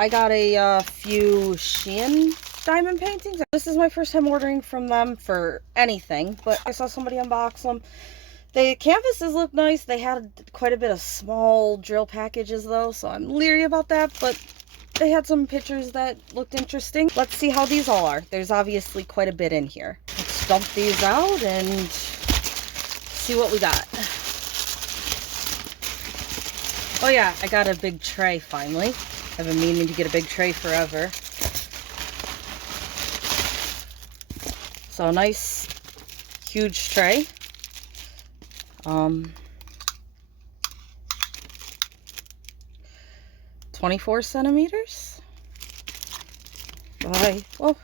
I got a few Shein diamond paintings. This is my first time ordering from them for anything, but I saw somebody unbox them. The canvases look nice. They had quite a bit of small drill packages though, so I'm leery about that, but they had some pictures that looked interesting. Let's see how these all are. There's obviously quite a bit in here. Let's dump these out and see what we got. Oh yeah, I got a big tray finally. I've been meaning to get a big tray forever. So a nice, huge tray. 24 centimeters by, oh,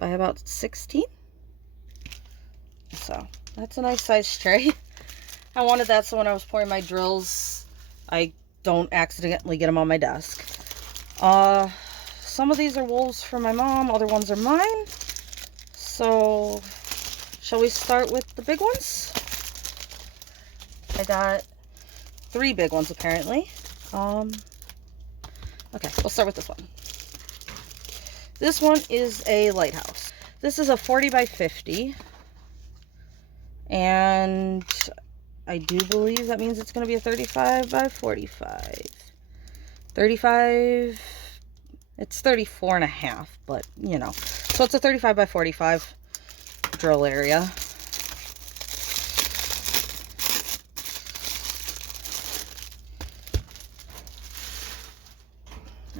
by about 16. So that's a nice size tray. I wanted that so when I was pouring my drills, I don't accidentally get them on my desk. Some of these are wolves for my mom, other ones are mine. So, shall we start with the big ones? I got 3 big ones apparently. Okay, we'll start with this one. This one is a Lighthouse. This is a 40 by 50. And I do believe that means it's going to be a 35 by 45. 35, it's 34 and a half, but you know. So it's a 35 by 45 drill area.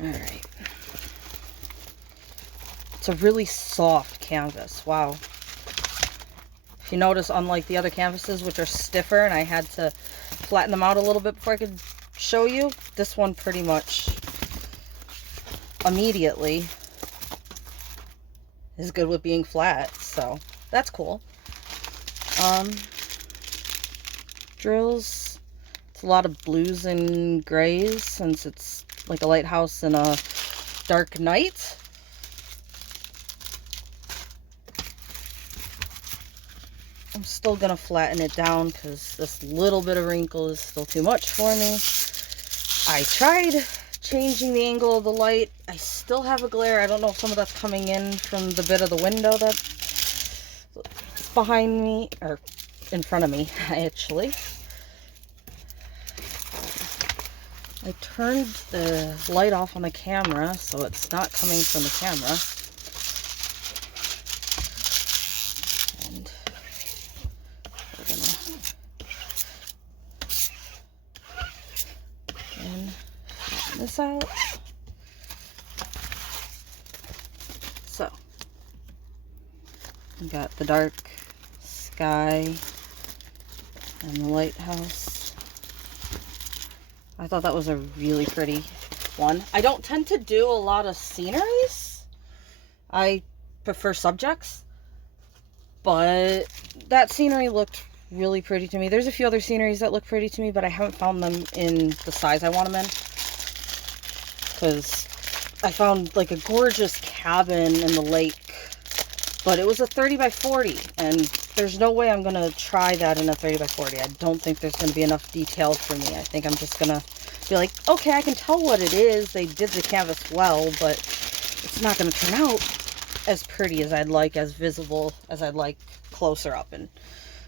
Alright. It's a really soft canvas. Wow. If you notice, unlike the other canvases, which are stiffer, and I had to flatten them out a little bit before I could show you, this one pretty much immediately is good with being flat, so that's cool. Drills, it's a lot of blues and grays since it's like a lighthouse in a dark night. I'm still gonna flatten it down because this little bit of wrinkle is still too much for me. I tried changing the angle of the light. I still have a glare. I don't know if some of that's coming in from the bit of the window that's behind me, or in front of me, actually. I turned the light off on the camera, so it's not coming from the camera. And we're gonna flatten this out. So, we got the dark sky and the lighthouse. I thought that was a really pretty one. I don't tend to do a lot of sceneries. I prefer subjects. But that scenery looked really pretty to me. There's a few other sceneries that look pretty to me, but I haven't found them in the size I want them in. Because I found like a gorgeous cabin in the lake, but it was a 30 by 40, and there's no way I'm going to try that in a 30 by 40. I don't think there's going to be enough detail for me. I think I'm just going to be like, okay, I can tell what it is. They did the canvas well, but it's not going to turn out as pretty as I'd like, as visible as I'd like closer up, and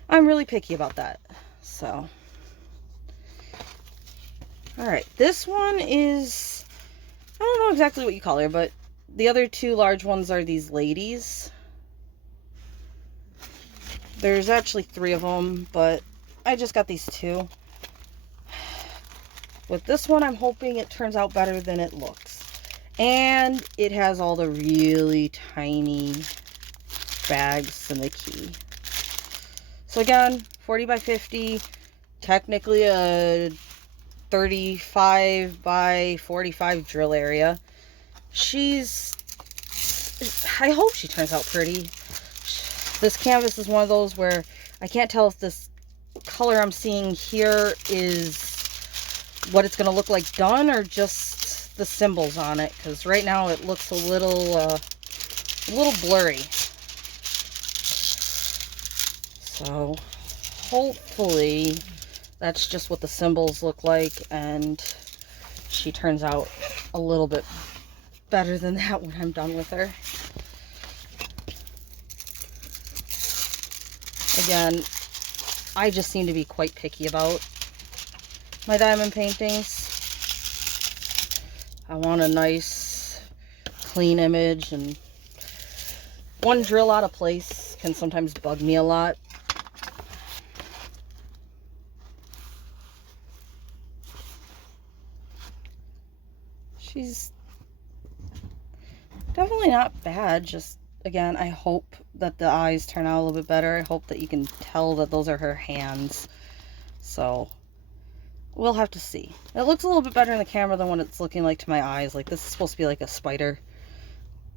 I'm really picky about that. So, alright, this one is, I don't know exactly what you call her, but the other 2 large ones are these ladies. There's actually 3 of them, but I just got these 2. With this one, I'm hoping it turns out better than it looks. And it has all the really tiny bags in the key. So again, 40 by 50, technically a 35 by 45 drill area. I hope she turns out pretty. This canvas is one of those where I can't tell if this color I'm seeing here is what it's going to look like done or just the symbols on it, because right now it looks a little blurry. So hopefully that's just what the symbols look like, and she turns out a little bit better than that when I'm done with her. Again, I just seem to be quite picky about my diamond paintings. I want a nice, clean image, and one drill out of place can sometimes bug me a lot. She's definitely not bad, just, again, I hope that the eyes turn out a little bit better. I hope that you can tell that those are her hands. So, we'll have to see. It looks a little bit better in the camera than what it's looking like to my eyes. Like, this is supposed to be like a spider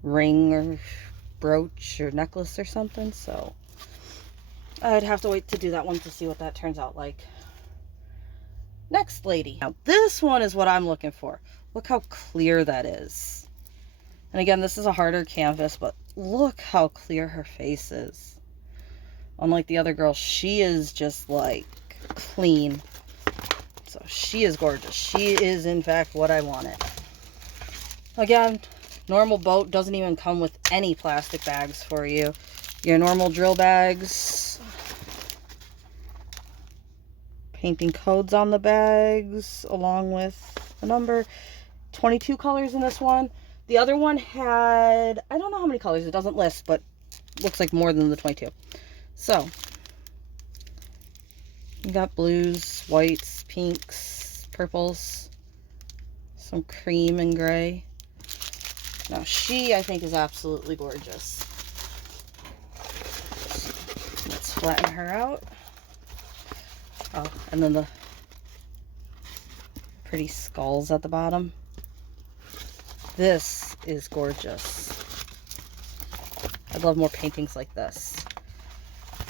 ring or brooch or necklace or something, so I'd have to wait to do that one to see what that turns out like. Next lady. Now, this one is what I'm looking for. Look how clear that is. And again, this is a harder canvas, but look how clear her face is. Unlike the other girl, she is just like clean. So she is gorgeous. She is, in fact, what I wanted. Again, normal boat doesn't even come with any plastic bags for you. Your normal drill bags. Painting codes on the bags, along with the number. 22 colors in this one. The other one had, I don't know how many colors, it doesn't list, but looks like more than the 22. So, you got blues, whites, pinks, purples, some cream and gray. Now, she, I think, is absolutely gorgeous. Let's flatten her out. Oh, and then the pretty skulls at the bottom. This is gorgeous. I'd love more paintings like this.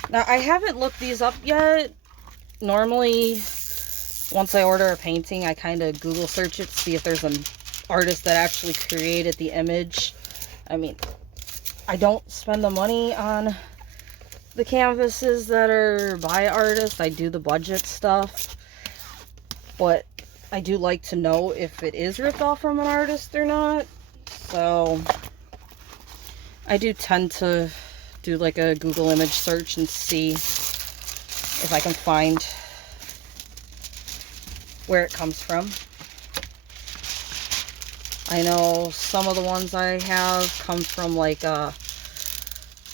Now, I haven't looked these up yet. Normally, once I order a painting, I kind of Google search it to see if there's an artist that actually created the image. I mean, I don't spend the money on the canvases that are by artists. I do the budget stuff. But I do like to know if it is ripped off from an artist or not. So I do tend to do like a Google image search and see if I can find where it comes from. I know some of the ones I have come from like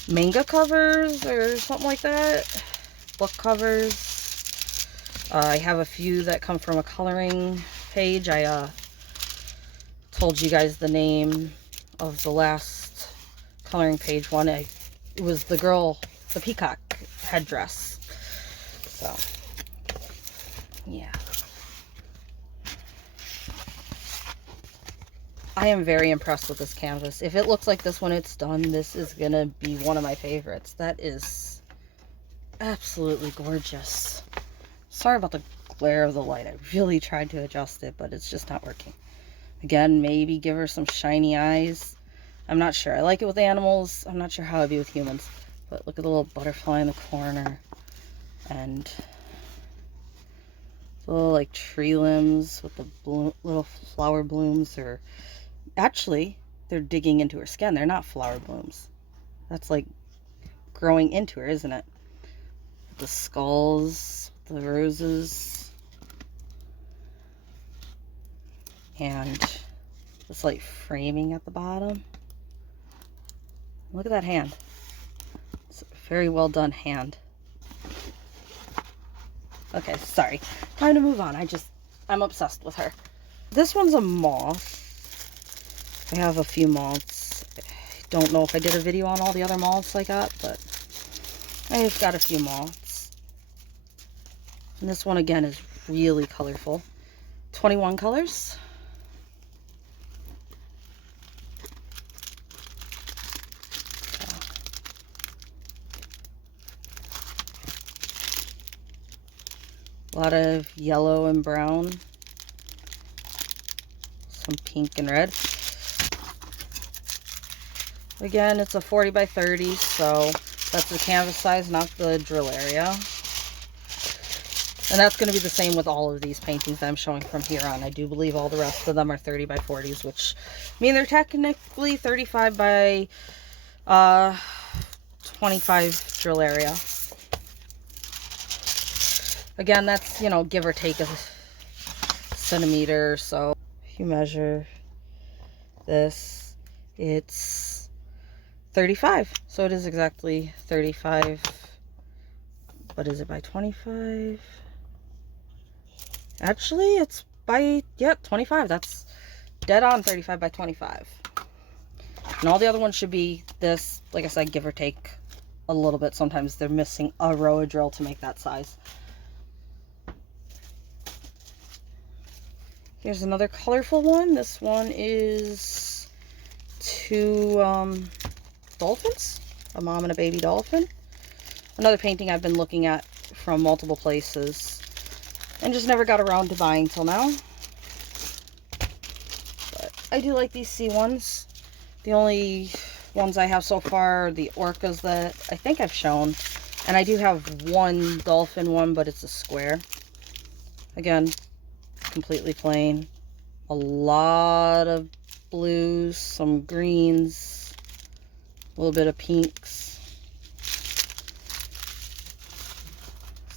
manga covers or something like that. Book covers. I have a few that come from a coloring page. I told you guys the name of the last coloring page one. It was the girl, the peacock headdress. So, yeah. I am very impressed with this canvas. If it looks like this when it's done, this is going to be one of my favorites. That is absolutely gorgeous. Sorry about the glare of the light. I really tried to adjust it, but it's just not working. Again, maybe give her some shiny eyes. I'm not sure. I like it with animals. I'm not sure how it'd be with humans. But look at the little butterfly in the corner. And the little like tree limbs with the little flower blooms. Or actually, they're digging into her skin. They're not flower blooms. That's like growing into her, isn't it? The skulls, the roses, and this like framing at the bottom. Look at that hand. It's a very well done hand. Okay, sorry. Time to move on. I'm obsessed with her. This one's a moth. I have a few moths. I don't know if I did a video on all the other moths I got, but I just got a few moths. And this one again is really colorful. 21 colors. A lot of yellow and brown. Some pink and red. Again, it's a 40 by 30, so that's the canvas size, not the drill area. And that's going to be the same with all of these paintings that I'm showing from here on. I do believe all the rest of them are 30 by 40s, which mean they're technically 35 by 25 drill area. Again, that's, you know, give or take a centimeter. So if you measure this, it's 35. So it is exactly 35. What is it, by 25? Actually, it's by, yeah, 25. That's dead on 35 by 25. And all the other ones should be this, like I said, give or take a little bit. Sometimes they're missing a row of drill to make that size. Here's another colorful one. This one is two dolphins, a mom and a baby dolphin. Another painting I've been looking at from multiple places and just never got around to buying till now. But I do like these sea ones. The only ones I have so far are the orcas that I think I've shown. And I do have one dolphin one, but it's a square. Again, completely plain. A lot of blues, some greens, a little bit of pinks.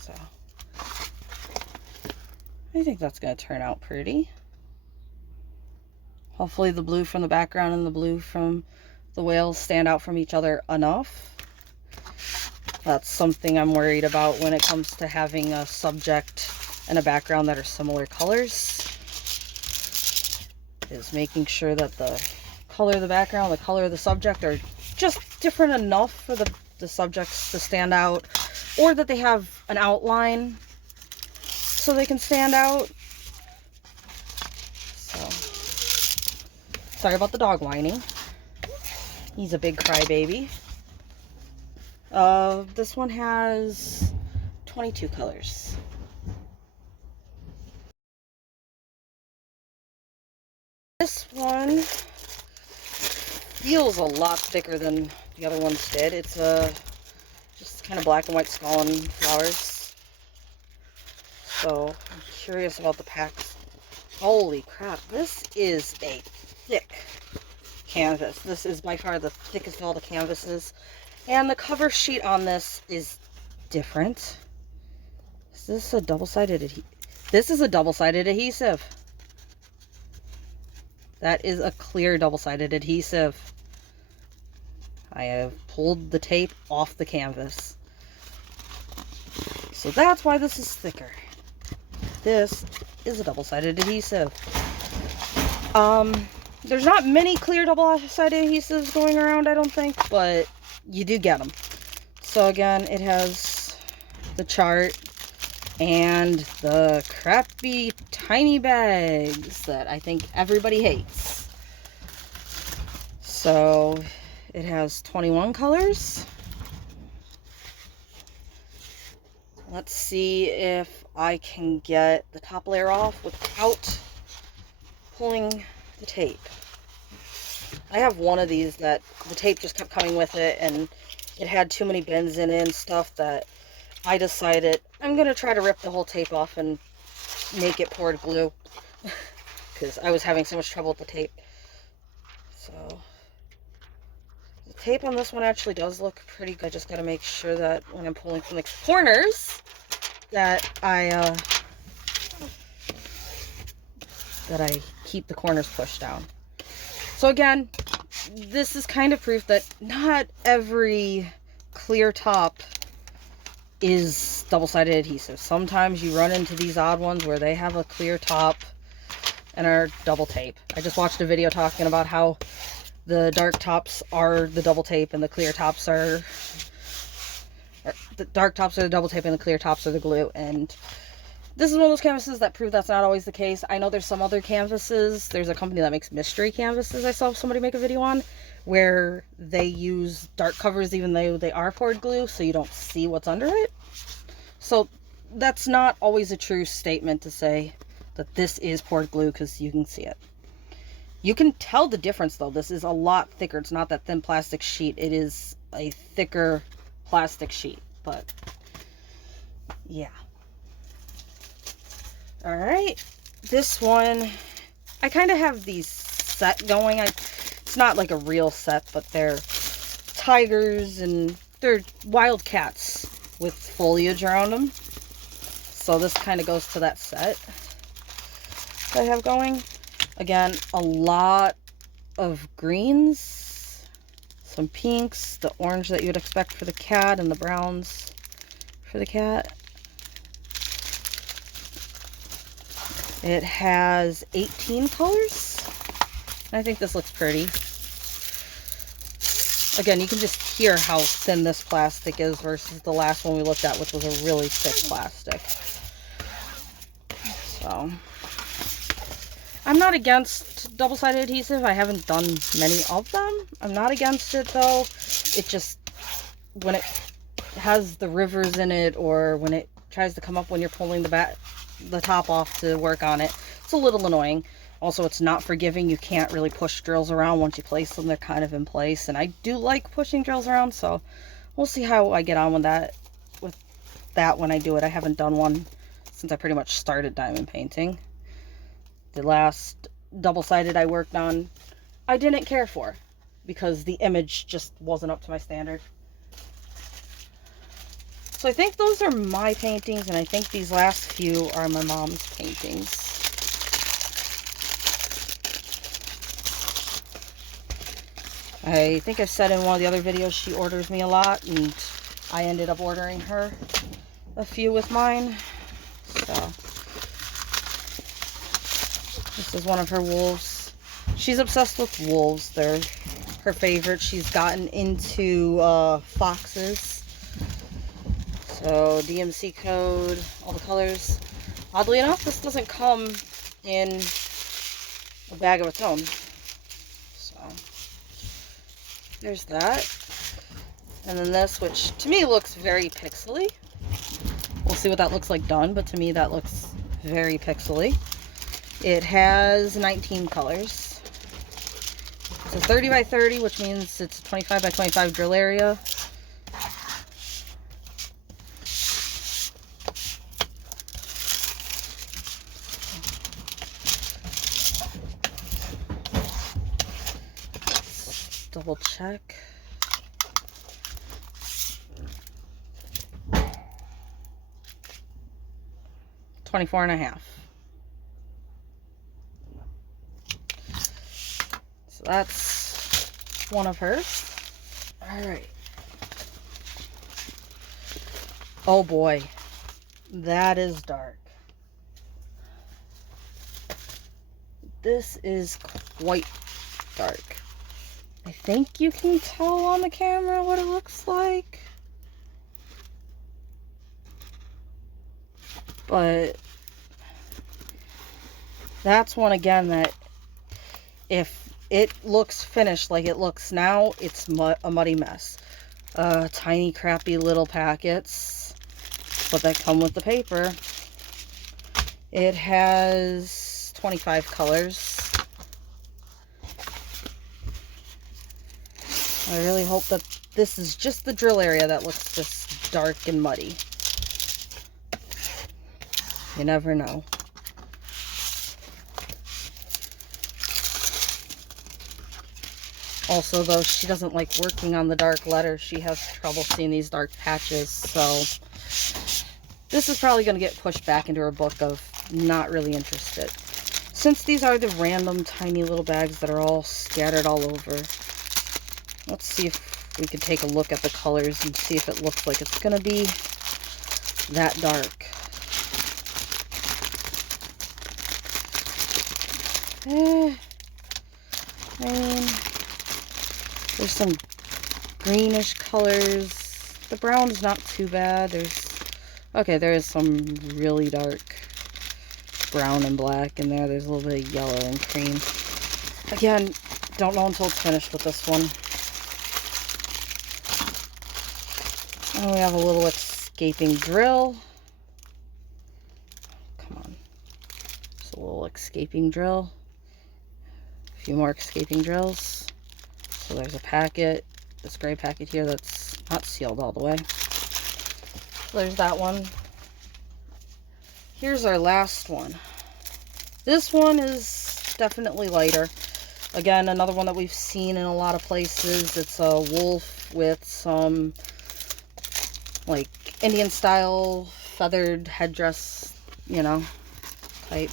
So I think that's going to turn out pretty. Hopefully the blue from the background and the blue from the whales stand out from each other enough. That's something I'm worried about when it comes to having a subject and a background that are similar colors. Is making sure that the color of the background, the color of the subject are just different enough for the subjects to stand out, or that they have an outline so they can stand out. So, sorry about the dog whining. He's a big crybaby. This one has 22 colors. This one feels a lot thicker than the other ones did. It's just kind of black and white skull and flowers. So I'm curious about the packs. Holy crap, this is a thick canvas. This is by far the thickest of all the canvases. And the cover sheet on this is different. Is this a double-sided adhesive? This is a double-sided adhesive. That is a clear double-sided adhesive. I have pulled the tape off the canvas. So that's why this is thicker. This is a double-sided adhesive. There's not many clear double-sided adhesives going around, I don't think, but you do get them. So again, it has the chart and the crappy tiny bags that I think everybody hates. So it has 21 colors. Let's see if I can get the top layer off without pulling the tape. I have one of these that the tape just kept coming with it, and it had too many bends in it and stuff that I decided I'm going to try to rip the whole tape off and make it poured glue because I was having so much trouble with the tape. So the tape on this one actually does look pretty good. I just got to make sure that when I'm pulling from the corners that I keep the corners pushed down. So again, this is kind of proof that not every clear top is double-sided adhesive. Sometimes you run into these odd ones where they have a clear top and are double tape. I just watched a video talking about how the dark tops are the double tape and the clear tops are the dark tops are the double tape and the clear tops are the glue. And this is one of those canvases that prove that's not always the case. I know there's some other canvases. There's a company that makes mystery canvases I saw somebody make a video on where they use dark covers even though they are poured glue, so you don't see what's under it. So that's not always a true statement to say that this is poured glue because you can see it. You can tell the difference though. This is a lot thicker. It's not that thin plastic sheet. It is a thicker plastic sheet. But yeah. All right, this one, I kind of have these set going. It's not like a real set, but they're tigers and they're wild cats with foliage around them. So this kind of goes to that set that I have going. Again, a lot of greens, some pinks, the orange that you would expect for the cat, and the browns for the cat. It has 18 colors. I think this looks pretty. Again, you can just hear how thin this plastic is versus the last one we looked at, which was a really thick plastic. So, I'm not against double-sided adhesive. I haven't done many of them. I'm not against it, though. It just, when it has the rivers in it, or when it tries to come up when you're pulling the top off to work on it, it's a little annoying. Also, it's not forgiving. You can't really push drills around once you place them. They're kind of in place, and I do like pushing drills around, so we'll see how I get on with that when I do it. I haven't done one since I pretty much started diamond painting. The last double-sided I worked on, I didn't care for because the image just wasn't up to my standard. So I think those are my paintings, and I think these last few are my mom's paintings. I think I've said in one of the other videos she orders me a lot, and I ended up ordering her a few with mine. So this is one of her wolves. She's obsessed with wolves. They're her favorite. She's gotten into foxes. So DMC code, all the colors. Oddly enough, this doesn't come in a bag of its own. So there's that. And then this, which to me looks very pixely. We'll see what that looks like done, but to me that looks very pixely. It has 19 colors. It's a 30 by 30, which means it's a 25 by 25 drill area. Double check. $24.50. So that's one of hers. All right. Oh boy, that is dark. This is quite dark. I think you can tell on the camera what it looks like. But that's one again that if it looks finished like it looks now, it's a muddy mess. Tiny crappy little packets, but that come with the paper. It has 25 colors. I really hope that this is just the drill area that looks just dark and muddy. You never know. Also, though, she doesn't like working on the dark letters. She has trouble seeing these dark patches, so this is probably going to get pushed back into her book of not really interested. Since these are the random tiny little bags that are all scattered all over, let's see if we can take a look at the colors and see if it looks like it's going to be that dark. I mean, there's some greenish colors. The brown's not too bad. Okay, there is some really dark brown and black in there. There's a little bit of yellow and cream. Again, don't know until it's finished with this one. And we have a little escaping drill. Come on. Just a little escaping drill. A few more escaping drills. So there's a packet, this gray packet here that's not sealed all the way. So there's that one. Here's our last one. This one is definitely lighter. Again, another one that we've seen in a lot of places. It's a wolf with some like Indian style feathered headdress, you know, type.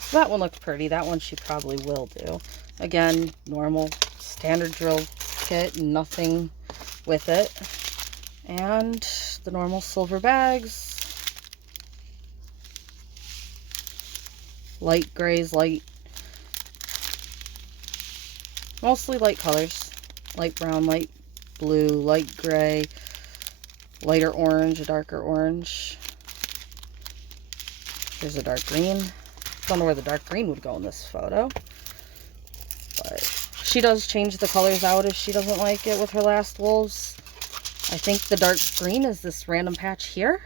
So that one looks pretty. That one she probably will do. Again, normal standard drill kit, nothing with it. And the normal silver bags. Light grays, mostly light colors. Light brown, light blue, light gray, lighter orange, a darker orange. Here's a dark green. Don't know where the dark green would go in this photo. But she does change the colors out if she doesn't like it with her last wolves. I think the dark green is this random patch here.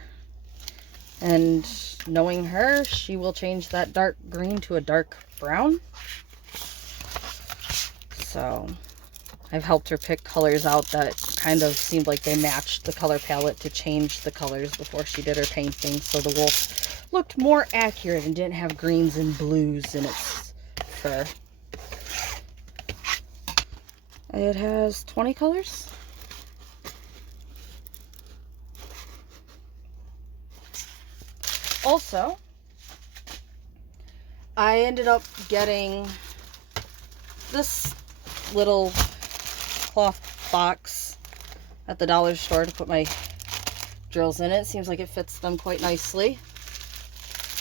And knowing her, she will change that dark green to a dark brown. So I've helped her pick colors out that kind of seemed like they matched the color palette to change the colors before she did her painting. So the wolf looked more accurate and didn't have greens and blues in its fur. It has 20 colors. Also, I ended up getting this little cloth box at the dollar store to put my drills in it. Seems like it fits them quite nicely,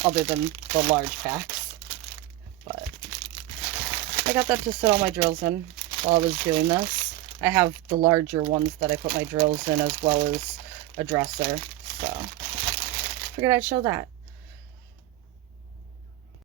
other than the large packs. But I got that to sit all my drills in while I was doing this. I have the larger ones that I put my drills in as well as a dresser, so figured I'd show that.